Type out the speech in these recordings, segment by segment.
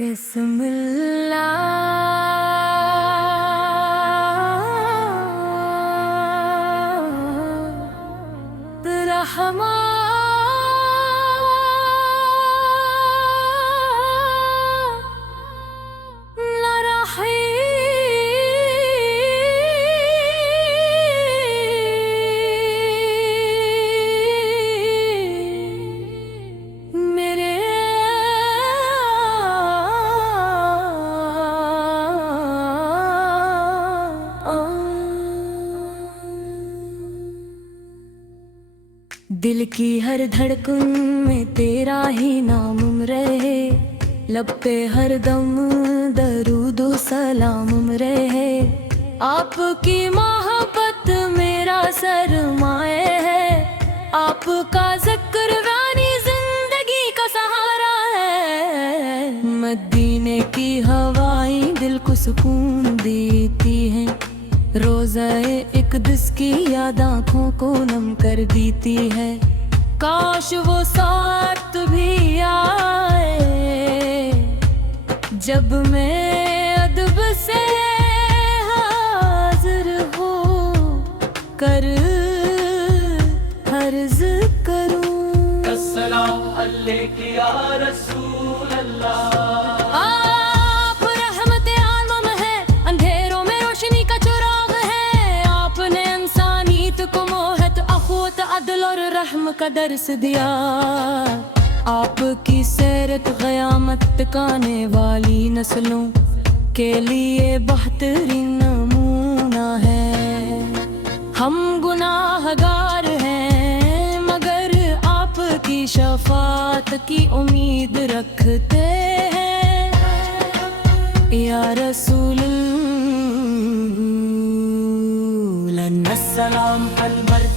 بسم اللہ الرحمن دل کی ہر دھڑکن میں تیرا ہی نام رہے، لب پہ ہر دم درود و سلام رہے۔ آپ کی محبت میرا سرمایہ ہے، آپ کا ذکر رانی زندگی کا سہارا ہے۔ مدینے کی ہوائیں دل کو سکون دیتی ہیں، روزہ اقدس کی یاد آنکھوں کو نم کر دیتی ہے۔ کاش وہ ساتھ بھی آئے جب میں ادب سے حاضر ہو کر عرض کروں السلام علیک یا رسول اللہ۔ عدل اور رحم کا درس دیا، آپ کی سیرت قیامت ٹکانے والی نسلوں کے لیے بہترین نمونہ ہے۔ ہم گناہگار ہیں مگر آپ کی شفاعت کی امید رکھتے ہیں۔ یا رسول اللہ السلام البرد،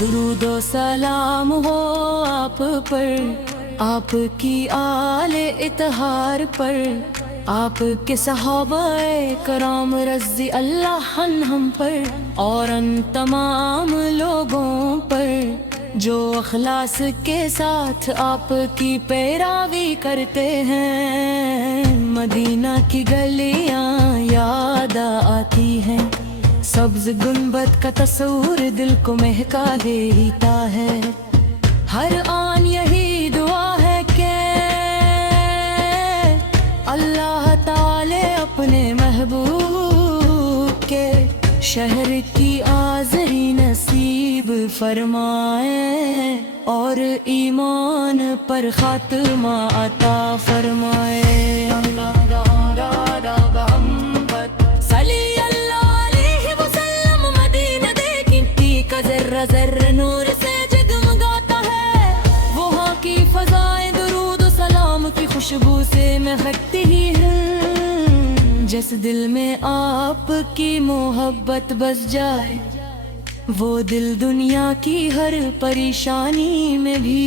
درود و سلام ہو آپ پر، آپ کی آل اطہار پر، آپ کے صحابہ کرام رضی اللہ عنہم پر، اور ان تمام لوگوں پر جو اخلاص کے ساتھ آپ کی پیروی کرتے ہیں۔ مدینہ کی گلیاں یاد آتی ہیں، سبز گنبد کا تصور دل کو مہکا دیتا ہے۔ ہر آن یہی دعا ہے کہ اللہ تعالی اپنے محبوب کے شہر کی آزری نصیب فرمائے اور ایمان پر خاتمہ عطا فرمائے۔ ذرہ ذرہ نور سے جگمگاتا ہے، وہاں کی فضائیں درود و سلام کی خوشبو سے مہکتی ہی ہیں۔ جس دل میں آپ کی محبت بس جائے، وہ دل دنیا کی ہر پریشانی میں بھی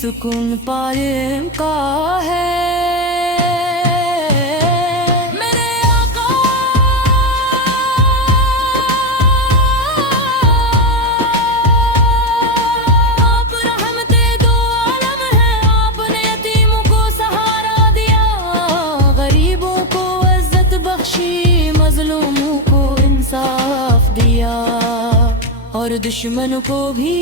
سکون پانے کا ہے۔ مظلوموں کو انصاف دیا اور دشمن کو بھی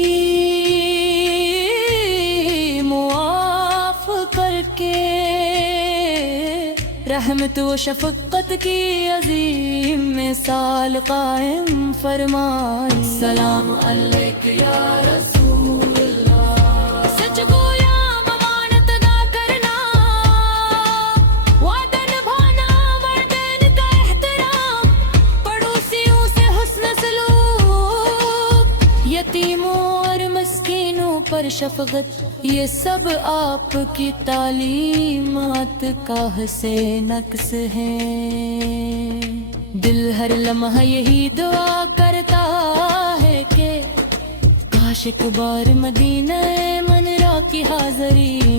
معاف کر کے رحمت و شفقت کی عظیم مثال قائم فرمائی۔ سلام علیک یا رسول اللہ، سچ گویا یتیموں اور مسکینوں پر شفقت، یہ سب آپ کی تعلیمات کا حسین عکس ہے۔ دل ہر لمحہ یہی دعا کرتا ہے کہ کاش ایک بار مدینہ منرا کی حاضری